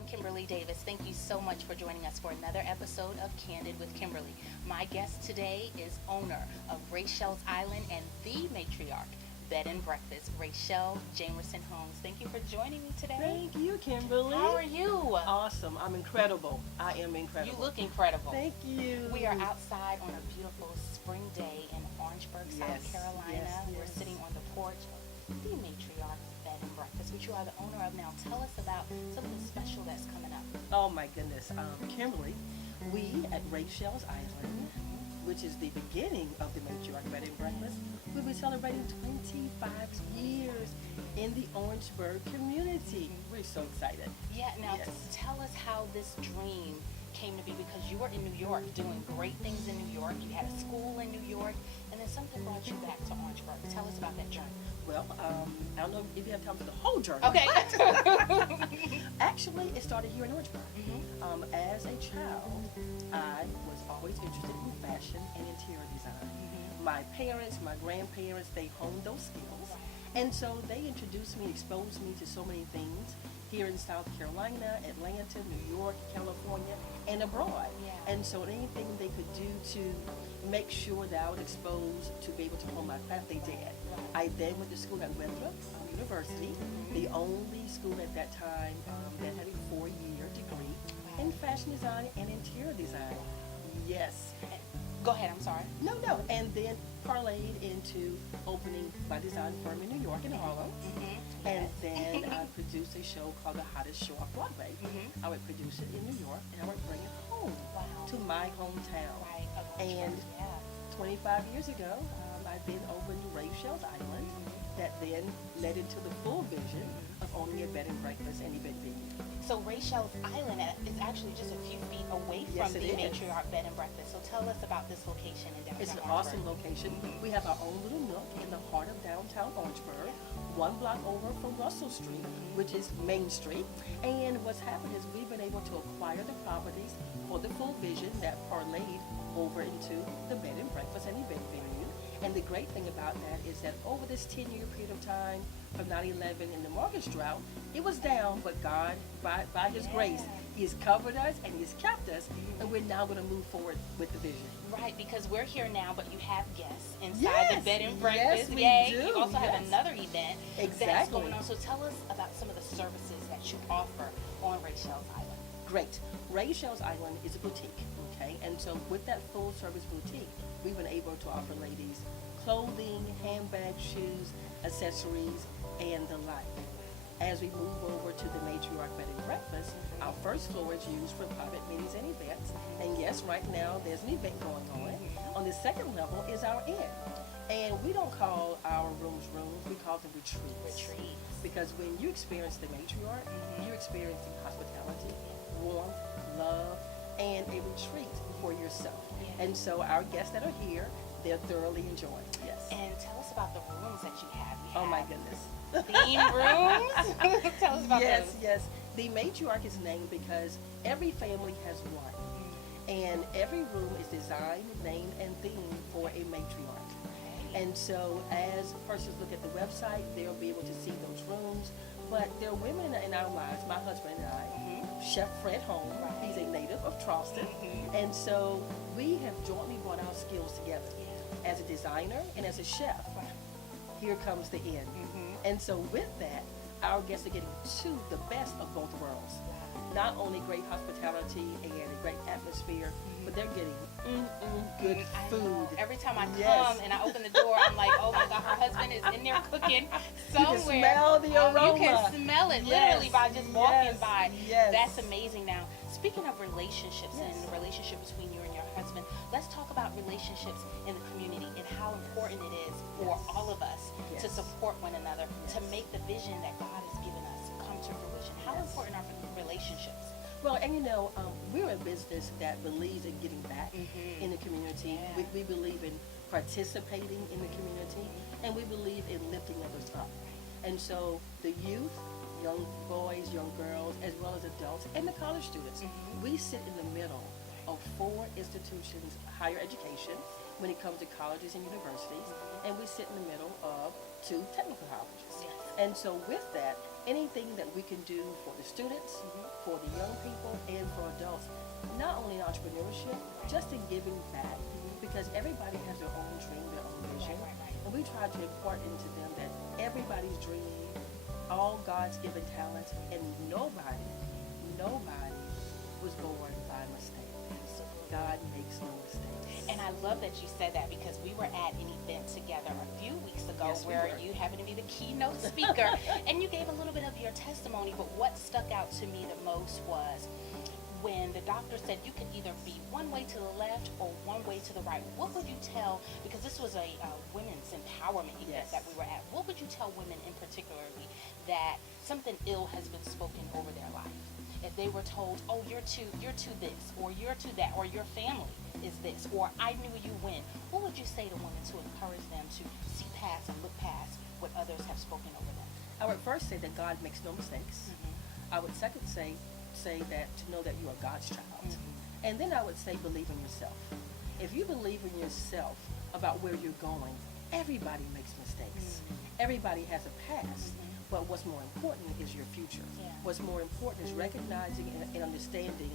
I'm Kimberly Davis. Thank you so much for joining us for another episode of Candid with Kimberly. My guest today is owner of Rachel's Island and the matriarch, Bed and Breakfast, Rachel Jamerson Holmes. Thank you for joining me today. Thank you, Kimberly. How are you? Awesome. I'm incredible. I am incredible. You look incredible. Thank you. We are outside on a beautiful spring day in Orangeburg, South Carolina. We're sitting on the porch of the matriarch, Bed and Breakfast, which you are the owner of now. Tell us about something special that's coming up. Oh my goodness. Kimberly, we at Rachel's Island, which is the beginning of the matriarch Bed and Breakfast, we'll be celebrating 25 years in the Orangeburg community. We're so excited. Yeah, now tell us how this dream came to be, because you were in New York doing great things in New York. You had a school in New York, and then something brought you back to Orangeburg. Tell us about that journey. Well, I don't know if you have time for the whole journey. Okay. Actually, it started here in Orangeburg. As a child, I was always interested in fashion and interior design. My parents, my grandparents, they honed those skills. And so they introduced me, exposed me to so many things here in South Carolina, Atlanta, New York, California, and abroad. And so anything they could do to make sure that I was exposed to be able to hone my craft, they did. I then went to school at Winthrop University, the only school at that time that had a 4-year degree in fashion design and interior design. Yes. Go ahead, I'm sorry. No. And then parlayed into opening my design firm in New York, in Harlem. And then I produced a show called The Hottest Show off Broadway. I would produce it in New York, and I would bring it home to my hometown. And 25 years ago, I've been opened Rachel's Island, that then led into the full vision of owning a bed and breakfast and event venue. So Rachel's Island is actually just a few feet away from the matriarch Bed and Breakfast. So tell us about this location in downtown. It's an awesome location. We have our own little nook in the heart of downtown Orangeburg, 1 block over from Russell Street, which is Main Street. And what's happened is we've been able to acquire the properties for the full vision that parlayed over into the bed and breakfast and event venue. And the great thing about that is that over this 10-year period of time, from 9/11 in the mortgage drought, it was down, but God, by His grace, He has covered us and He's kept us, and we're now going to move forward with the vision. Right, because we're here now, but you have guests inside the bed and breakfast. Yes, we do. You also have another event that's Exactly. going on. So tell us about some of the services that you offer on Rachel's Island. Great. Rachel's Island is a boutique, okay? And so with that full service boutique, we've been able to offer ladies clothing, handbags, shoes, accessories, and the like. As we move over to the matriarch bed and breakfast, our first floor is used for private meetings and events. And yes, right now there's an event going on. On the second level is our inn. And we don't call our rooms, we call them retreats. Because when you experience the matriarch, you're experiencing hospitality, warmth, love, and a retreat for yourself. And so our guests that are here, they're thoroughly enjoying. Yes. And tell us about the rooms that you have. Oh my goodness. Theme rooms? Tell us about those. Yes. The matriarch is named because every family has one. And every room is designed, named, and themed for a matriarch. And so as persons look at the website, they'll be able to see those rooms. But there are women in our lives, my husband and I, Chef Fred Holmes, he's a native of Charleston. And so we have jointly brought our skills together. As a designer and as a chef, here comes the end. And so with that, our guests are getting the best of both worlds. Not only great hospitality and a great atmosphere, but they're getting good food. Every time I come and I open the door, I'm like, oh my God, her husband is in there cooking somewhere. You can smell the aroma. You can smell it literally by just walking by. Yes. That's amazing. Now, speaking of relationships and the relationship between you and your husband, let's talk about relationships in the community and how important it is for all of us to support one another, to make the vision that God has given us come to fruition. How important are relationships? Well, and you know, we're a business that believes in giving back in the community. We believe in participating in the community, and we believe in lifting others up. And so the youth, young boys, young girls, as well as adults, and the college students, we sit in the middle of 4 institutions, higher education, when it comes to colleges and universities, and we sit in the middle of 2 technical colleges. And so with that, anything that we can do for the students, for the young people, and for adults, not only in entrepreneurship, just in giving back, because everybody has their own dream, their own vision, and we try to impart into them that everybody's dreaming, all God's given talents, and nobody was born by mistake. God makes no mistakes. And I love that you said that, because we were at an event together a few weeks ago. Yes, we where were. you happened to be the keynote speaker, and you gave a little bit of your testimony, but what stuck out to me the most was when the doctor said you could either be one way to the left or one way to the right. What would you tell, because this was a women's empowerment event Yes. that we were at, what would you tell women in particularly that something ill has been spoken over their life? If they were told, oh, you're to this, or you're to that, or your family is this, or I knew you when, what would you say to women to encourage them to see past and look past what others have spoken over them? I would first say that God makes no mistakes. I would second say that to know that you are God's child. And then I would say believe in yourself. If you believe in yourself about where you're going, everybody makes mistakes. Everybody has a past. But what's more important is your future. What's more important is recognizing and understanding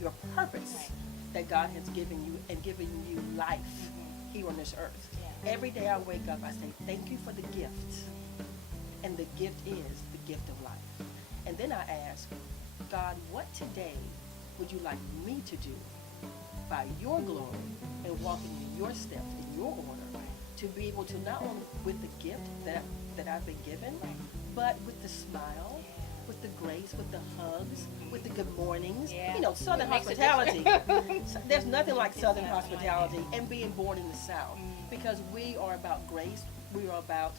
your purpose that God has given you, and given you life here on this earth. Every day I wake up, I say, thank you for the gift. And the gift is the gift of life. And then I ask, God, what today would you like me to do by your glory and walking in your steps, in your order, to be able to not only with the gift that I've been given, but with the smile, with the grace, with the hugs, with the good mornings. You know, Southern hospitality. There's nothing like Southern hospitality, and being born in the South, because we are about grace. We are about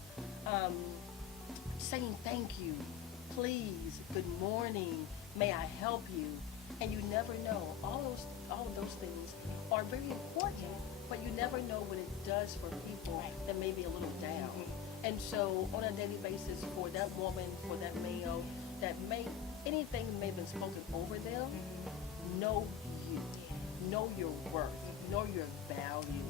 saying thank you, please, good morning, may I help you? And you never know. All of those things are very important, but you never know what it does for people that may be a little down. And so on a daily basis, for that woman, for that male, that anything may have been spoken over them, know you, know your worth, know your value.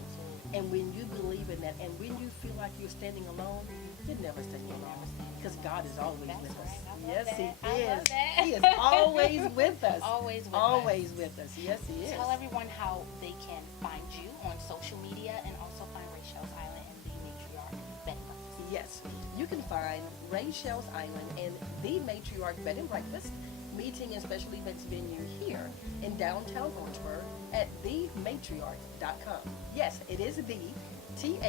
And when you believe in that, and when you feel like you're standing alone, you're never standing alone, because God is always with us. Yes, He is. He is always with us. Always with us. Yes, He is. Tell everyone how they can find you on social media, and also find Rachel's Island and the Matriarch Bed and Breakfast. Yes, you can find Rachel's Island and the Matriarch Bed and Breakfast meeting and special events venue here in downtown Orangeburg at thematriarch.com. Yes, it is the THEE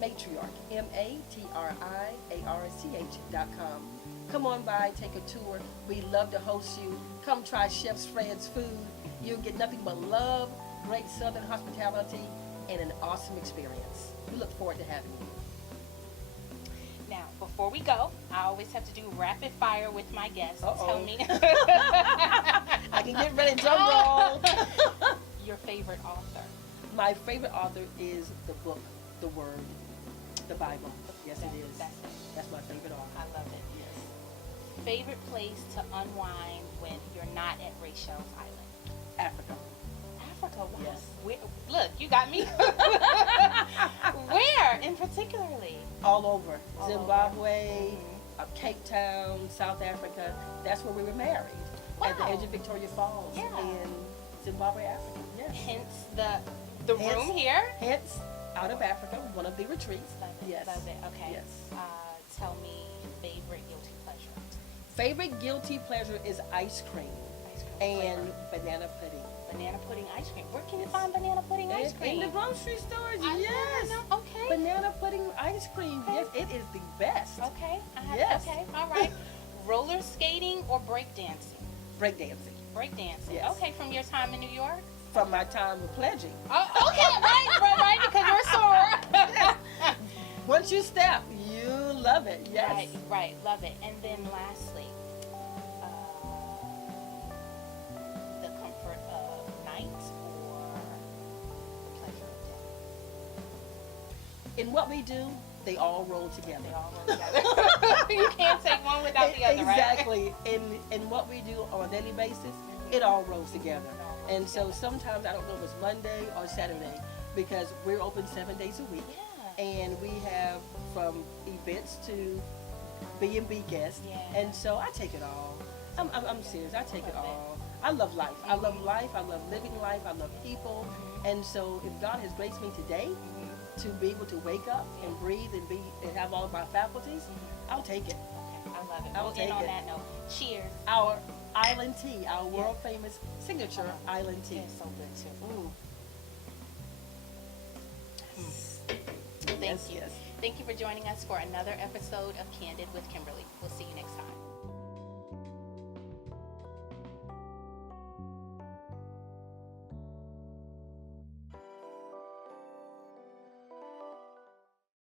Matriarch, MATRIARCH.com. Come on by, take a tour. We love to host you. Come try Chef Fred's food. You'll get nothing but love, great Southern hospitality, and an awesome experience. We look forward to having you. Now, before we go, I always have to do rapid fire with my guests. Tell me I can get ready, drum roll. your favorite author. My favorite author is the book, the Word, the Bible. Yes, it is. That's my favorite author. I love it. Yes. Favorite place to unwind when you're not at Rachel's Island? Africa. Africa, wow. Yes. Look, you got me. Where in particularly? All over. Zimbabwe, Cape Town, South Africa. That's where we were married. At the edge of Victoria Falls in Zimbabwe, Africa. Yes. Hence the room here. Hence, out of Africa, one of the retreats. Love it. Yes. Love it. Okay. Yes. Tell me favorite guilty pleasure. Favorite guilty pleasure is ice cream and banana pudding. Banana pudding ice cream. Where can you find banana pudding ice cream? In the grocery stores, yes. Okay. Banana pudding ice cream. Okay. Yes, it is the best. Okay. Yes. Okay. All right. Roller skating or break dancing? Break dancing. Break dancing. Yes. Okay. From your time in New York? From my time with pledging. Oh, okay. Right. Because you're sore. Once you step, you love it. Yes. Right. Love it. And then lastly, the comfort of night or the pleasure of day? In what we do, they all roll together. They all roll together. You can't take one without the other, exactly. In what we do on a daily basis, it all rolls together. And so sometimes I don't know if it's Monday or Saturday, because we're open 7 days a week. Yeah. And we have from events to B&B guest. Yeah. And so I take it all. I'm serious. I take it Love it. all. I love life. I love life. I love living life. I love people. And so if God has graced me today to be able to wake up and breathe and have all of my faculties, I'll take it. Okay, I love it. I will We'll end take on it. that note. Cheers. Our island tea, our world famous signature island tea. It's so good too. Ooh. Thank Yes, you. yes. Thank you for joining us for another episode of Candid with Kimberlei. We'll see you next time.